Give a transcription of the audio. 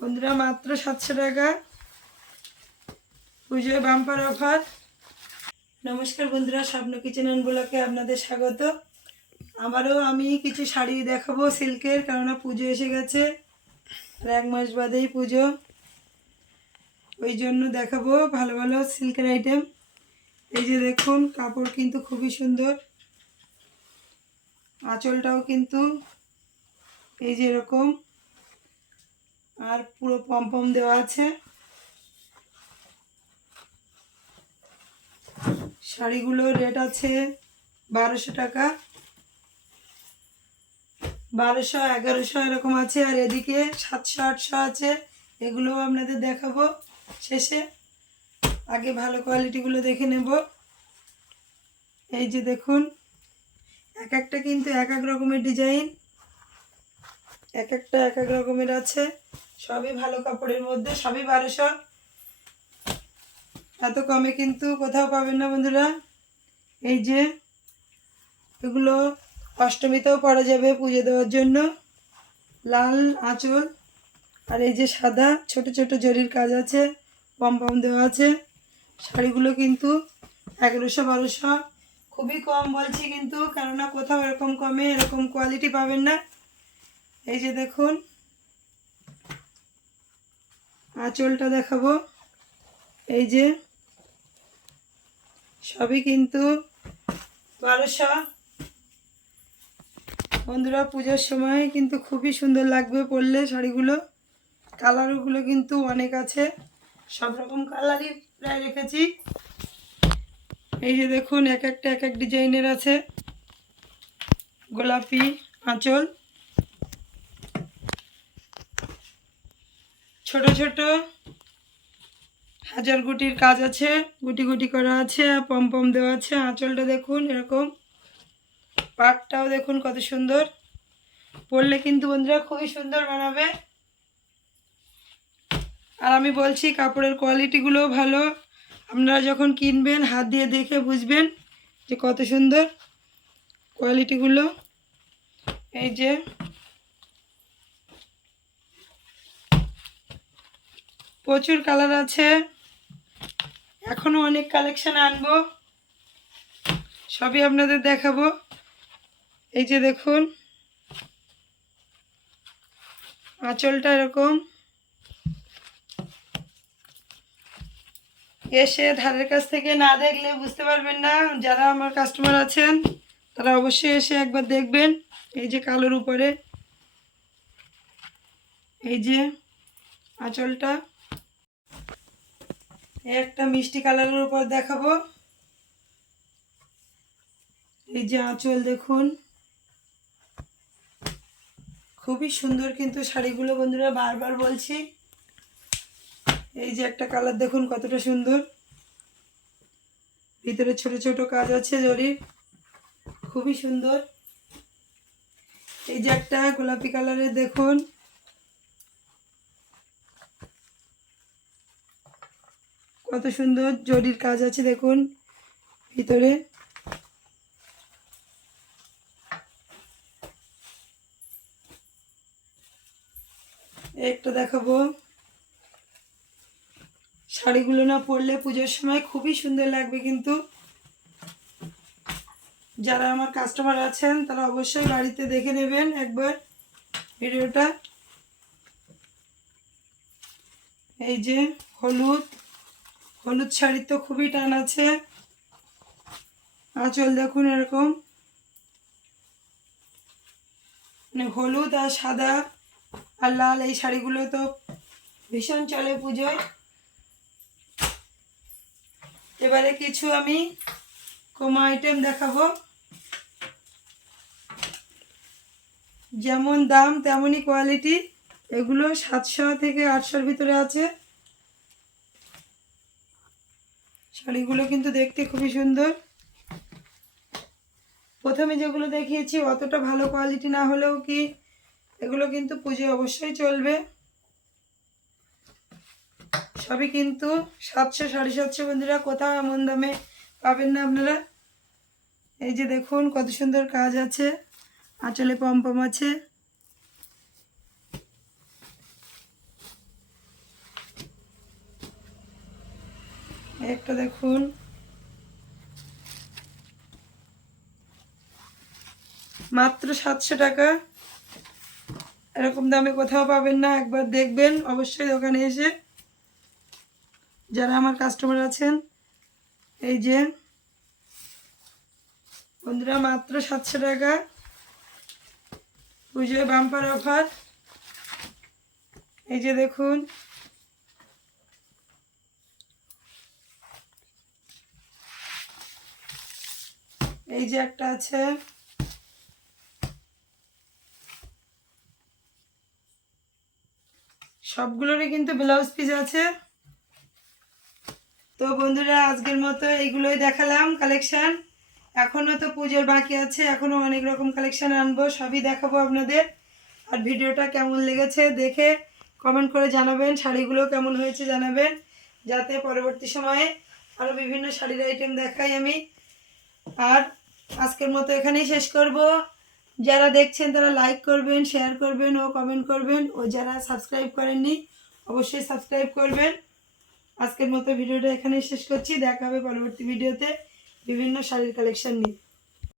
বন্ধুরা, মাত্র সাতশো টাকা। পুজোয় বাম্পার অফার নমস্কার বন্ধুরা, স্বপ্ন কিচেন অ্যান্ড ব্লকে আপনাদের স্বাগত। আবারও আমি কিছু শাড়ি দেখাবো সিল্কের কেননা পুজো এসে গেছে। আর এক মাস বাদেই পুজো। ওই জন্য দেখাবো ভালো ভালো সিল্কের আইটেম এই যে দেখুন, কাপড় কিন্তু খুবই সুন্দর। আঁচলটাও কিন্তু এই যে এরকম। আর পুরো পমপম দেওয়া আছে। শাড়িগুলোর রেট আছে বারোশো টাকা। বারোশো, এগারোশো এরকম আছে, আর এদিকে সাতশো, আটশো আছে। এগুলোও আপনাদের দেখাবো শেষে। আগে ভালো কোয়ালিটিগুলো দেখে নেব। এই যে দেখুন, এক একটা কিন্তু এক এক রকমের ডিজাইন এক একটা এক এক রকমের আছে। সবই ভালো কাপড়ের মধ্যে, সবই বারোশো। এত কমে কিন্তু কোথাও পাবেন না বন্ধুরা। এই যে, এগুলো অষ্টমীতেও পরা যাবে পুজো দেওয়ার জন্য। লাল আঁচল, আর এই যে সাদা, ছোট ছোট জরির কাজ আছে, পম দেওয়া আছে। শাড়িগুলো কিন্তু এগারোশো, বারোশো। খুবই কম বলছি কিন্তু, কেননা কোথাও এরকম কমে, এরকম কোয়ালিটি পাবেন না। এই যে দেখুন আঁচলটা দেখাবো। এই যে, সবই কিন্তু বারোশো। বন্ধুরা, পুজোর সময় কিন্তু খুবই সুন্দর লাগবে পরলে শাড়িগুলো। কালারগুলো কিন্তু অনেক আছে। সব রকম কালারই প্রায় রেখেছি। এই যে দেখুন, এক একটা, এক এক ডিজাইনের আছে। গোলাপি, আঁচল। ছোট ছোট হাজার গুটির কাজ আছে, গুটি গুটি করা আছে, পম পম দেওয়া আছে, আঁচলটা দেখুন এরকম। পাটটাও দেখুন কত সুন্দর। পরলে কিন্তু বন্ধুরা খুবই সুন্দর বানাবে। আর আমি বলছি, কাপড়ের কোয়ালিটিগুলোও ভালো। আপনারা যখন কিনবেন, হাত দিয়ে দেখে বুঝবেন যে কত সুন্দর কোয়ালিটিগুলো এই যে প্রচুর কালার আছে। এখনও অনেক কালেকশন আনব। সবই আপনাদের দেখাবো। এই যে দেখুন। আঁচলটা এরকম। এসে ধারের কাছ থেকে না দেখলে বুঝতে পারবেন না। যারা আমার কাস্টমার আছেন, তারা অবশ্যই এসে একবার দেখবেন। এই যে কালোর উপরে। এই যে আঁচলটা। একটা মিষ্টি কালারের উপর দেখাবো। এই যে আঁচল দেখুন। খুবই সুন্দর কিন্তু শাড়িগুলো বন্ধুরা, বারবার বলছি। এই যে একটা কালার দেখুন কতটা সুন্দর। ভিতরে ছোট ছোট কাজ আছে জরির। খুবই সুন্দর। এই যে একটা গোলাপি কালারের দেখুন। কত সুন্দর জরির কাজ আছে, দেখুন, ভিতরে। একটা দেখাবো। শাড়িগুলো না পরলে পুজোর সময় খুবই সুন্দর লাগবে কিন্তু। যারা আমার কাস্টমার আছেন, তারা অবশ্যই বাড়িতে দেখে নেবেন একবার ভিডিওটা। এই যে হলুদ হলুদ শাড়ির তো খুবই টান আছে। আঁচল দেখুন এরকম। মানে হলুদ আর সাদা আর লাল এই শাড়িগুলো তো ভীষণ চলে পুজোয়। এবারে কিছু আমি কমা আইটেম দেখাবো। যেমন দাম তেমনই কোয়ালিটি এগুলো সাতশো থেকে আটশোর ভিতরে আছে। শাড়িগুলো কিন্তু দেখতে খুবই সুন্দর। প্রথমে যেগুলো দেখিয়েছি, অতটা ভালো কোয়ালিটি না হলেও কি এগুলো কিন্তু পুজো অবশ্যই চলবে। সবই কিন্তু সাতশো, সাড়ে সাতশো বন্ধুরা কোথাও এমন দামে পাবেন না আপনারা। এই যে দেখুন কত সুন্দর কাজ আছে, আঁচলে পম্পম আছে। একটা দেখুন। মাত্র সাতশো টাকা। এরকম দামে কোথাও পাবেন না, একবার দেখবেন। অবশ্যই দোকানে এসে যারা আমার কাস্টমার আছেন, এই যে বন্ধুরা, মাত্র সাতশো টাকা। পুজোয় বাম্পার অফার এই যে দেখুন এই যে একটা আছে। সবগুলোরই কিন্তু ব্লাউজ পিস আছে। তো বন্ধুরা, আজকের মতো এইগুলোই দেখালাম কালেকশান এখনও তো পুজোর বাকি আছে এখনও অনেক রকম কালেকশান আনব, সবই দেখাবো আপনাদের। আর ভিডিওটা কেমন লেগেছে দেখে কমেন্ট করে জানাবেন, শাড়িগুলো কেমন হয়েছে জানাবেন, যাতে পরবর্তী সময়ে আরও বিভিন্ন শাড়ির আইটেম দেখাই আমি। আর আজকের মতো এখানেই শেষ করব। যারা দেখছেন তারা লাইক করবেন শেয়ার করবেন ও কমেন্ট করবেন। ও যারা সাবস্ক্রাইব করেননি, অবশ্যই সাবস্ক্রাইব করবেন। আজকের মতো ভিডিওটা এখানেই শেষ করছি। দেখা হবে পরবর্তী ভিডিওতে। বিভিন্ন শাড়ির কালেকশন নিয়ে।